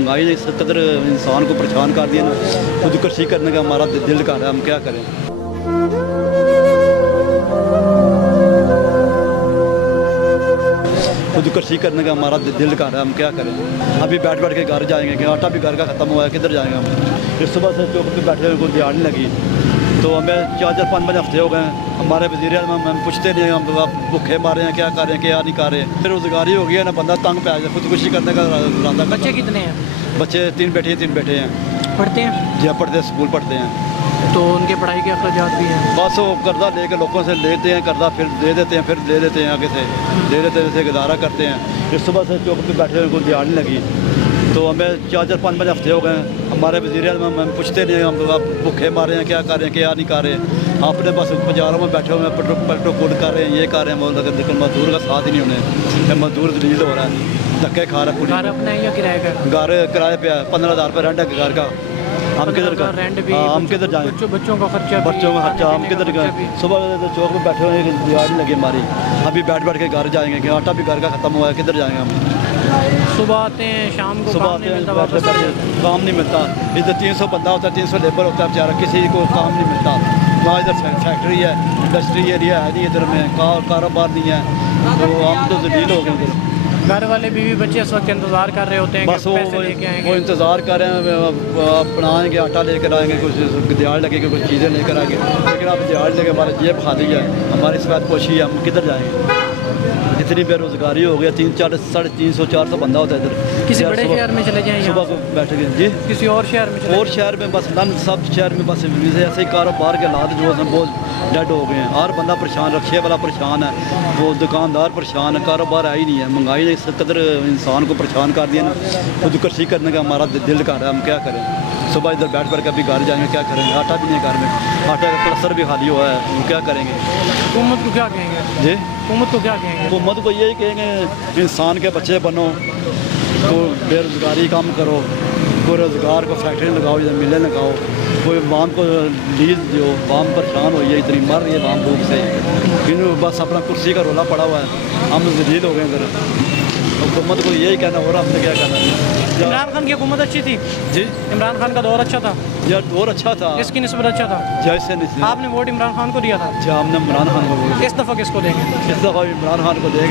महंगाई ने इस कदर इंसान को परेशान कर दिया ना, खुदकुशी करने का हमारा दिल कर रहा है, हम क्या करें। खुदकुशी करने का हमारा दिल कर रहा है, हम क्या करें। अभी बैठ बैठ के घर जाएंगे कि आटा भी घर का ख़त्म हुआ है, किधर जाएंगे हम। फिर सुबह से चौक पे बैठे हुए कोई दिहाड़ नहीं लगी, तो हमें 4-5 हफ्ते हो गए हैं। हमारे वज़ीर आज़म हम पूछते नहीं, हम आप भूखे मारे हैं, क्या कर रहे हैं, क्या नहीं कर रहे हैं। फिर रोज़गारी हो गई है ना, बंदा तंग पे आ जाए, खुदकुशी करने का इरादा। बच्चे कितने हैं? बच्चे 3 बेटे हैं। पढ़ते हैं? जी पढ़ते हैं, स्कूल पढ़ते हैं। तो उनके पढ़ाई के अखराजात भी हैं? बस वो कर्जा लेके लोगों से लेते हैं, कर्जा फिर दे देते हैं, फिर दे देते हैं, आगे से दे देते हैं, गुजारा करते हैं। फिर सुबह से चौक पे बैठे हुए कोई दिहाड़ नहीं लगी, तो हमें 4-5 हफ्ते हो गए हैं। हमारे वज़ीर आज़म हम पूछते नहीं, हम आप भूखे मारे हैं, क्या कर रहे हैं, क्या नहीं कर रहे हैं। आपने बस बाजारों में बैठे हुए हैं, पेट्रोल कर रहे हैं, ये कर रहे हैं, लेकिन मजदूर का साथ ही नहीं होने। मजदूर दलील हो रहा है, धक्के खा रहा है पूरी। घर अपना है या किराए का? घर किराए पे है, 15,000 रुपये रेंट है घर का। हम किधर का रेंट भी? हम किधर जाएँ? बच्चों का खर्चा, बच्चों का खर्चा, हम किधर गए। सुबह चौक में बैठे हुए दिहाड़ नहीं लगी हमारी, अभी बैठ बैठ के घर जाएंगे कि आटा भी घर का ख़त्म हुआ है, किधर जाएंगे हम। सुबह आते हैं, शाम को सुबह काम आते नहीं हैं, मिलता, बैठे वापस बैठे काम नहीं मिलता। इधर 300 बंदा होता है, 300 लेबर होता है, बेचारा किसी को काम नहीं मिलता। वहाँ इधर फैक्ट्री है, इंडस्ट्री एरिया है नहीं इधर में, कारोबार नहीं है, तो हम तो जलील हो गए इधर। घर वाले बीवी बच्चे इस वक्त इंतजार कर रहे होते हैं बस कि पैसे लेके वो आएंगे। इंतज़ार कर रहे हैं, बनाएंगे, आटा लेकर आएंगे, कुछ दिहाड़ लगेगी, कुछ चीज़ें लेकर आएंगे। लेकिन आप दिहाड़ लेके हमारे जेब खाली है, हमारी सफेद पोशी है, हम किधर जाएंगे। इतनी बेरोज़गारी हो गई, 300-400 बंदा होता है इधर। किसी बड़े शहर में चले जाएं, सुबह को बैठ गए जी, किसी और शहर में चले और शहर में बस लन सब शहर में बस ऐसे ही कारोबार के हालात जो हैं बहुत डेड हो गए हैं। हर बंदा परेशान, रक्शे वाला परेशान है, वो दुकानदार परेशान है, कारोबार है ही नहीं है। महंगाई ने इस कदर इंसान को परेशान कर दिया ना, खुदकुशी करने का हमारा दिल कर रहा है, हम क्या करें। सुबह इधर बैठ बैठ के अभी घर जाएंगे, क्या करेंगे। आटा भी नहीं घर में, आटा का क्लस्टर भी खाली हुआ है, हम क्या करेंगे। हुकूमत को क्या कहेंगे? जी हुकूमत को क्या कहेंगे? हुकूमत को यही कहेंगे, इंसान के बच्चे बनो, तो बेरोज़गारी कम करो, कोई रोज़गार को फैक्ट्री लगाओ या मिलें लगाओ, कोई वाम को लीज दो। वाम परेशान हो, ये इतनी मर रही है वाम भूख से, क्योंकि बस अपना कुर्सी का रोला पड़ा हुआ है, हम जलील हो गए इधर। हुकूमत को यही कहना हो रहा, हमने क्या कहना है। इमरान खान की हुकूमत अच्छी थी जी, इमरान खान का दौर अच्छा था यार दौर अच्छा था, इसकी निस्बत अच्छा था। जैसे नहीं आपने वोट इमरान खान को दिया था? हमने इमरान खान को इस दफ़ा किसको देंगे? इस दफ़ा इमरान खान को देंगे।